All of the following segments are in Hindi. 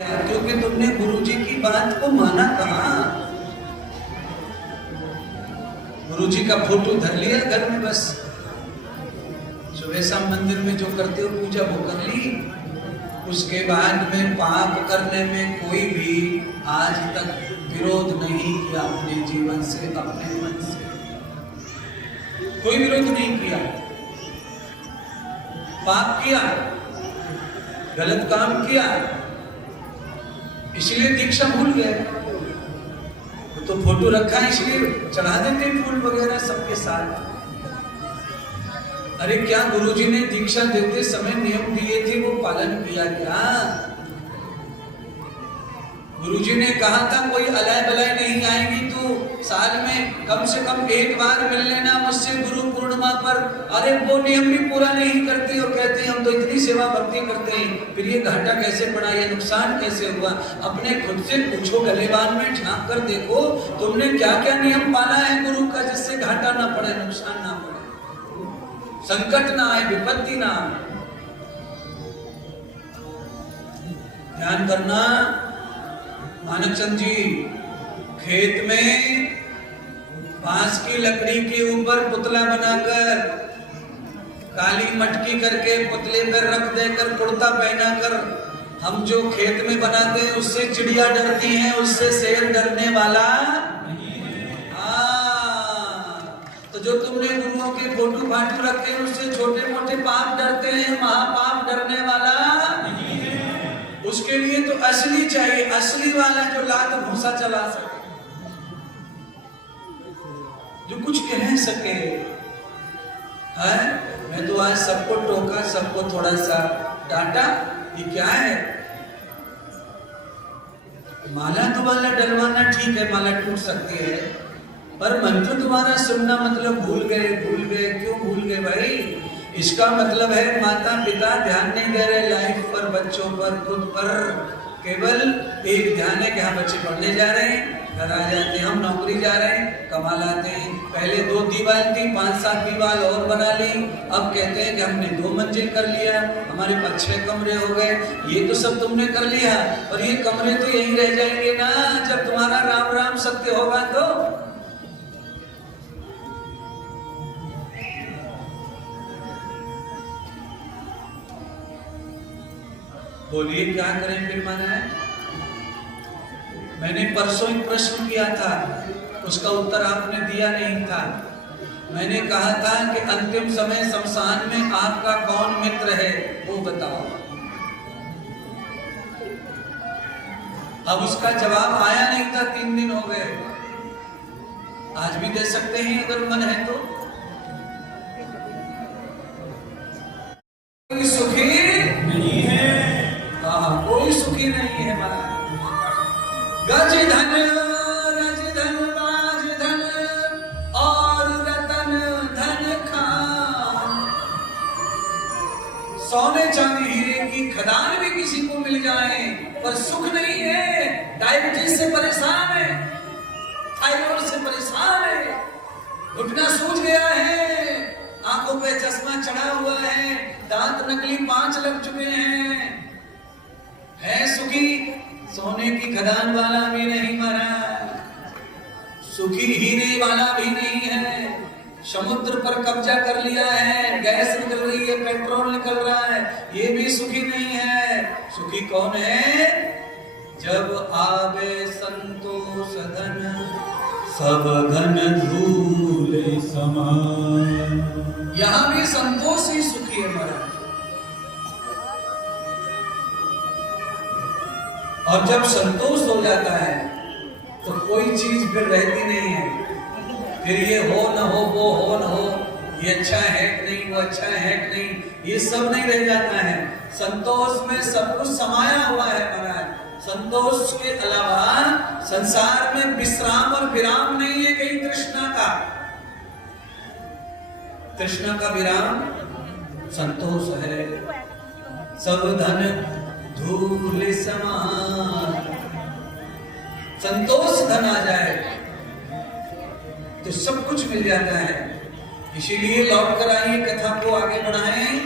क्योंकि तुमने गुरुजी की बात को माना कहाँ। गुरुजी का फोटो धर लिया घर में, बस सुबह शाम मंदिर में जो करते हो पूजा वो कर ली। उसके बाद में पाप करने में कोई भी आज तक विरोध नहीं किया अपने जीवन से, अपने मन से कोई विरोध नहीं किया। पाप किया, गलत काम किया, इसलिए दीक्षा भूल गए। तो फोटो रखा है इसलिए चढ़ा देते फूल वगैरह सबके साथ। अरे क्या गुरुजी ने दीक्षा देते समय नियम दिए थे वो पालन किया क्या? गुरुजी ने कहा था कोई अलाय बलाय नहीं आएगी, तो साल में कम से कम एक बार मिल लेना मुझसे गुरु पूर्णिमा पर। अरे वो नियम भी पूरा नहीं करते और कहते हैं हम तो इतनी सेवा भक्ति करते हैं, फिर ये घाटा कैसे पड़ा, ये नुकसान कैसे हुआ? अपने खुद से पूछो, गलेबान में झांक कर देखो तुमने क्या क्या नियम पाला है गुरु का, जिससे घाटा ना पड़े, नुकसान ना पड़े, संकट ना आए, विपत्ति ना आए। ध्यान करना। मानक चंद जी खेत में बांस की लकड़ी के ऊपर पुतला बनाकर काली मटकी करके पुतले पर रख देकर कुर्ता पहनाकर हम जो खेत में बनाते हैं उससे चिड़िया डरती हैं, उससे शेर डरने वाला। तो जो तुमने गुरुओं के फोटो फाटू रखे हैं उससे छोटे मोटे पाप डरते हैं, महापाप डरने वाला। उसके लिए तो असली चाहिए, असली वाला जो लात भूसा चला सके, जो कुछ कह सके। है मैं तो आज सबको टोका, सबको थोड़ा सा डांटा, ये क्या है? माला दोबारा डलवाना ठीक है, माला टूट सकती है, पर मंत्र दोबारा सुनना मतलब भूल गए। क्यों भूल गए भाई? इसका मतलब है माता पिता ध्यान नहीं दे रहे लाइफ पर, बच्चों पर, खुद पर। केवल एक ध्यान है कि हाँ बच्चे पढ़ने जा रहे हैं, घर आ जाते हैं, हम नौकरी जा रहे हैं, कमा लाते हैं। पहले 2 दीवार थी, 5-7 दीवार और बना ली, अब कहते हैं कि हमने 2 मंजिल कर लिया, हमारे पास 6 कमरे हो गए। ये तो सब तुमने कर लिया, और ये कमरे तो यहीं रह जाएंगे ना जब तुम्हारा राम राम सत्य होगा तो। बोलिए क्या करें फिर? महाराज मैंने परसों एक प्रश्न किया था, उसका उत्तर आपने दिया नहीं था। मैंने कहा था कि अंतिम समय शमशान में आपका कौन मित्र है वो बताओ। अब उसका जवाब आया नहीं था, 3 दिन हो गए। आज भी दे सकते हैं अगर मन है तो। कोई सुखी नहीं है, कोई सुखी नहीं है महाराज। गज धन रज धन बाज धन और रतन धन खान। सोने चांदी हीरे की खदान भी किसी को मिल जाए पर सुख नहीं है। डायबिटीज से परेशान है, थायराइड से परेशान है, घुटना सूज गया है, आंखों पे चश्मा चढ़ा हुआ है, दांत नकली 5 लग चुके हैं। है सुखी? सोने की खदान वाला भी नहीं महाराज, सुखी हीरे वाला भी नहीं है। समुद्र पर कब्जा कर लिया है, गैस निकल रही है, पेट्रोल निकल रहा है, ये भी सुखी नहीं है। सुखी कौन है? जब आवे संतोष धन सब घन धूल समान। यहां भी संतोष ही सुखी है महाराज। और जब संतोष हो जाता है तो कोई चीज फिर रहती नहीं है। फिर ये हो न हो, वो हो न हो, ये अच्छा है कि नहीं, वो अच्छा है कि नहीं, ये सब नहीं रह जाता है। संतोष में सब कुछ समाया हुआ है महाराज। संतोष के अलावा संसार में विश्राम और विराम नहीं है कहीं तृष्णा का। तृष्णा का विराम संतोष है। सब धन धूल समान। संतोष धन आ जाए तो सब कुछ मिल जाता है। इसीलिए लौट कर आइए, कथा को आगे बढ़ाएं।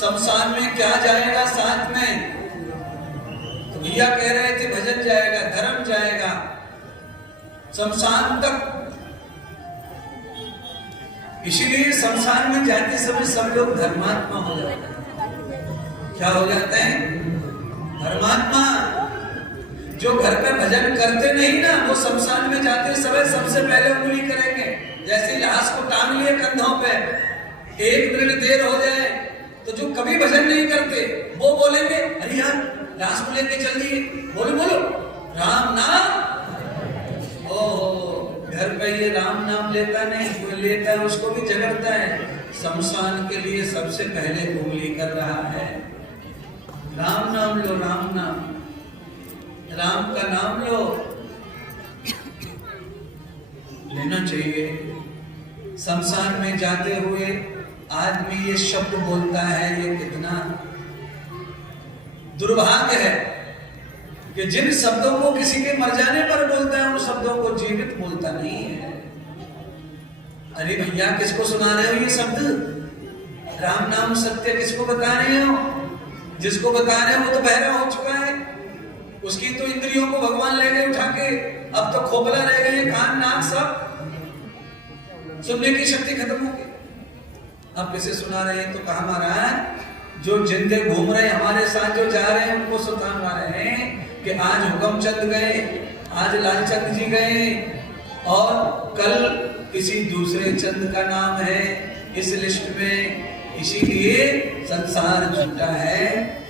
शमशान में क्या जाएगा साथ में? तो भैया कह रहे थे भजन जाएगा, धर्म जाएगा शमशान तक। इसीलिए शमशान में जाते समय सब लोग धर्मात्मा हो जाते हैं। क्या हो जाते हैं? धर्मात्मा। जो घर पे भजन करते नहीं ना, वो शमशान में जाते समय सबसे पहले उंगली करेंगे। जैसे लाश को टांग लिए कंधों पे, 1 मिनट देर हो जाए तो जो कभी भजन नहीं करते वो बोलेंगे, अरे यार लाश को लेके चल दिए, बोलो बोलो राम नाम। ओहो, घर पे ये राम नाम लेता नहीं, कोई लेता है उसको भी झगड़ता है। शमशान के लिए सबसे पहले उंगली कर रहा है। राम नाम लो, राम नाम, राम का नाम लो, लेना चाहिए। शमशान में जाते हुए आदमी ये शब्द बोलता है, ये कितना दुर्भाग्य है कि जिन शब्दों को किसी के मर जाने पर बोलता है, उन शब्दों को जीवित बोलता नहीं है। अरे भैया किसको सुना रहे हो ये शब्द? राम नाम सत्य किसको बता रहे हो? जिसको बता रहे हो वो तो बहरा हो चुका है, उसकी तो इंद्रियों को भगवान ले गए उठा के, अब तो खोखला रह गए, कान नाक सब, सुनने की शक्ति खत्म हो गई। अब किसे सुना रहे हैं? तो कहा महाराज जो जिंदे घूम रहे हमारे साथ जो जा रहे हैं उनको सुना रहे हैं कि आज हुक्मचंद गए, आज लालचंद जी गए और कल किसी दूसरे चंद का नाम है इस लिस्ट में। इसीलिए संसार झूठा है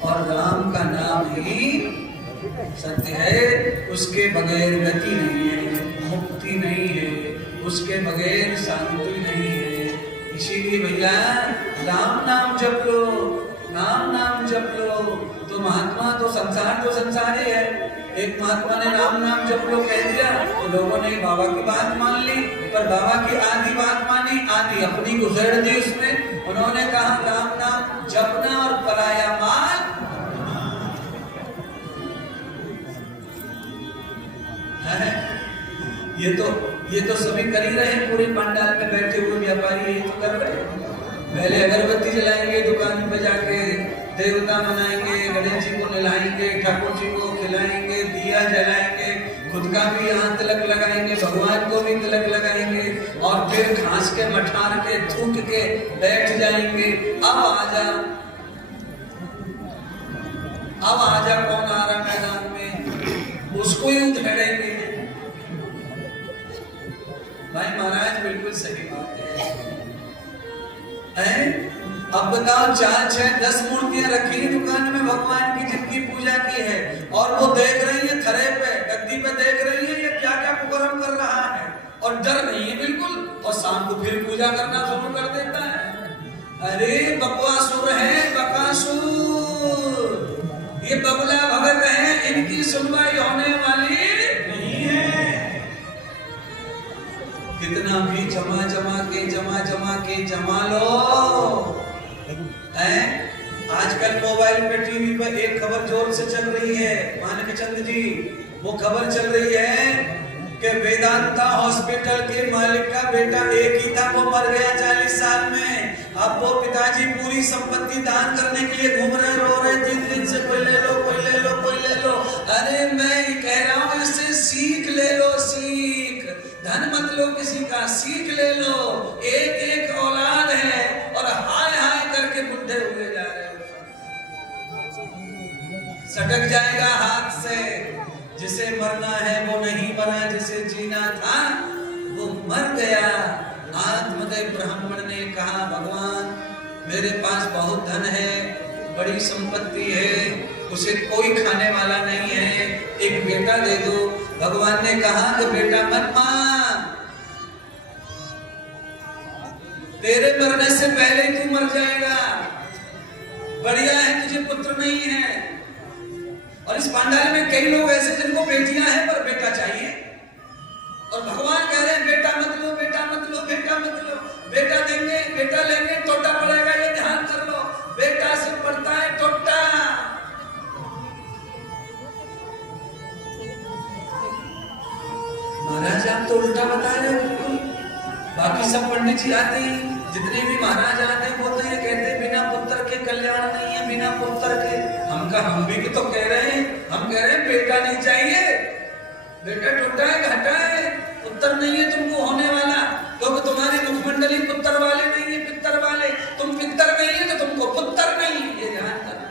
और राम का नाम ही सत्य है। उसके बगैर गति नहीं है, मुक्ति नहीं है, उसके बगैर शांति नहीं है। इसीलिए भैया राम नाम जप लो, राम नाम जप लो। तो महात्मा तो संसार ही है। एक महात्मा ने राम नाम जप लो कह दिया तो लोगों ने बाबा की बात मान ली, पर बाबा की आधी बात मानी, आधी अपनी गुजर दी उसमें। उन्होंने कहा राम नाम जपना और पराया माल। ये तो सभी कर ही रहे हैं, पूरे पंडाल में बैठे हुए व्यापारी ये तो कर रहे हैं। पहले अगरबत्ती जलाएंगे, दुकान पे जाके देवता मनाएंगे, गणेश जी को नहलाएंगे, ठाकुर जी को खिलाएंगे, दिया जलाएंगे, खुद का भी यहाँ तिलक लगाएंगे, भगवान को भी तिलक लगाएंगे और फिर घास के मठार के थूक के बैठ जाएंगे। अब आजा कौन आ रहा मैदान में, उसको ही उधेड़ेंगे। भाई महाराज बिल्कुल सही बात है। अब बताओ 4, 6, 10 मूर्तियां रखी दुकान में भगवान की, जिनकी पूजा की है, और वो देख रही है थरे पे, गद्दी पे देख रही है ये क्या क्या कुकर्म कर रहा है, और डर नहीं है बिल्कुल, और शाम को फिर पूजा करना शुरू कर देता है। अरे बकवासुर है, बकासुर, ये बबला भगत है, इनकी सुनवाई होने वाली नहीं है। कितना भी जमा के जमा लो। आजकल मोबाइल पे, टीवी पे एक खबर जोर से चल रही है, मानिकचंद जी, वो खबर चल रही है कि वेदांता हॉस्पिटल के मालिक का बेटा एक ही था, वो मर गया 40 साल में। अब वो पिताजी पूरी संपत्ति दान करने के लिए घूम रहे, रो रहे 3 दिन से, कोई ले लो, कोई ले लो, कोई ले लो। अरे मैं कह रहा हूँ इससे सीख ले लो, सीख, धन मत लो किसी का, सीख ले लो। एक औलाद है और हाय हाय करके बुढ़े हुए जा रहे हो, सटक जाएगा हाथ से। जिसे मरना है वो नहीं मरा, जिसे जीना था वो मर गया। आत्मदेव ब्राह्मण ने कहा भगवान मेरे पास बहुत धन है, बड़ी संपत्ति है, उसे कोई खाने वाला नहीं है, एक बेटा दे दो। भगवान ने कहा कि बेटा मत मांग, तेरे मरने से पहले ही तू मर जाएगा। बढ़िया है तुझे पुत्र नहीं है। और इस पांडाल में कई लोग ऐसे जिनको बेटियां हैं पर बेटा चाहिए, और भगवान कह रहे हैं बेटा मत लो, बेटा मत लो, बेटा मत लो। बेटा देंगे, बेटा लेंगे, टोटा पड़ेगा, ये ध्यान कर लो। बेटा से पड़ता है टोटा। महाराज आप तो उल्टा बता रहे हो बिल्कुल। बाकी सब पंडित जी आते हैं, जितने भी महाराज आते हैं वो तो ये कहते हैं बिना पुत्र के कल्याण नहीं है, बिना पुत्र के। हम कहा हम भी तो कह रहे हैं, हम कह रहे हैं बेटा नहीं चाहिए, बेटा टूटा है घाटा है, पुत्र नहीं है तुमको होने वाला, क्योंकि तुम्हारी मुखमंडली पुत्र वाले नहीं है, पितर वाले, तुम पितर नहीं है तो तुमको पुत्र नहीं, ये ध्यान करना।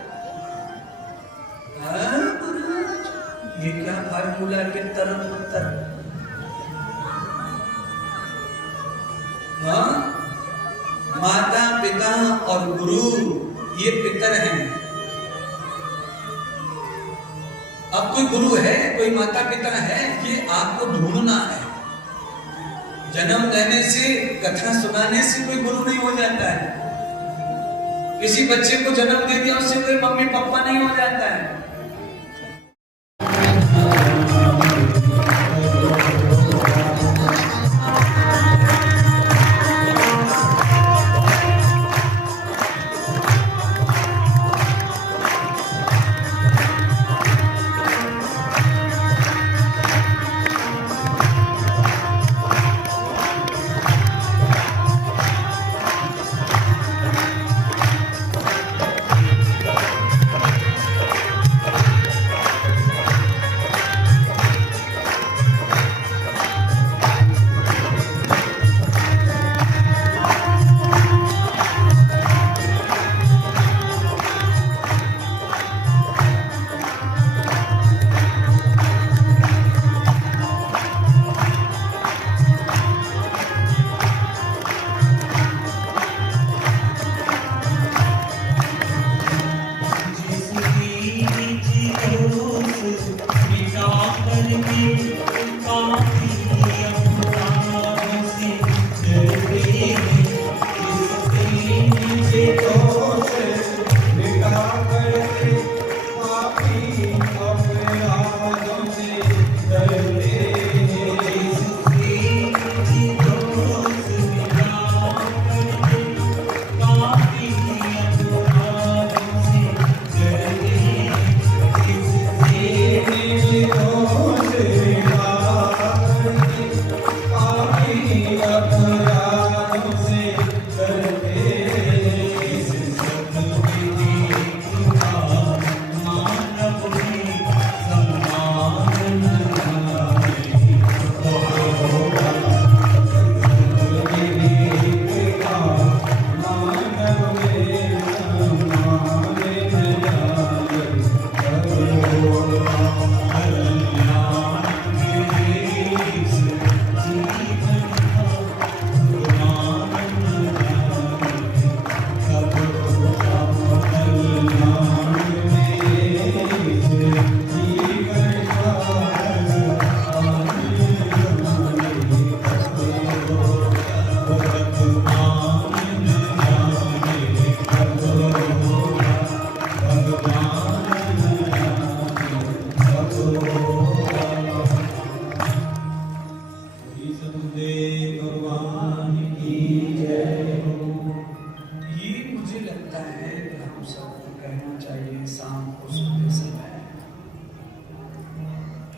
ये क्या फार्मूला, पितर पुत्र? हाँ, माता पिता और गुरु ये पितर हैं। अब कोई गुरु है, कोई माता पिता है, ये आपको ढूंढना है। जन्म देने से, कथा सुनाने से कोई गुरु नहीं हो जाता है। किसी बच्चे को जन्म दे दिया उससे कोई मम्मी पापा नहीं हो जाता है।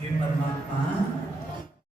हे परमात्मा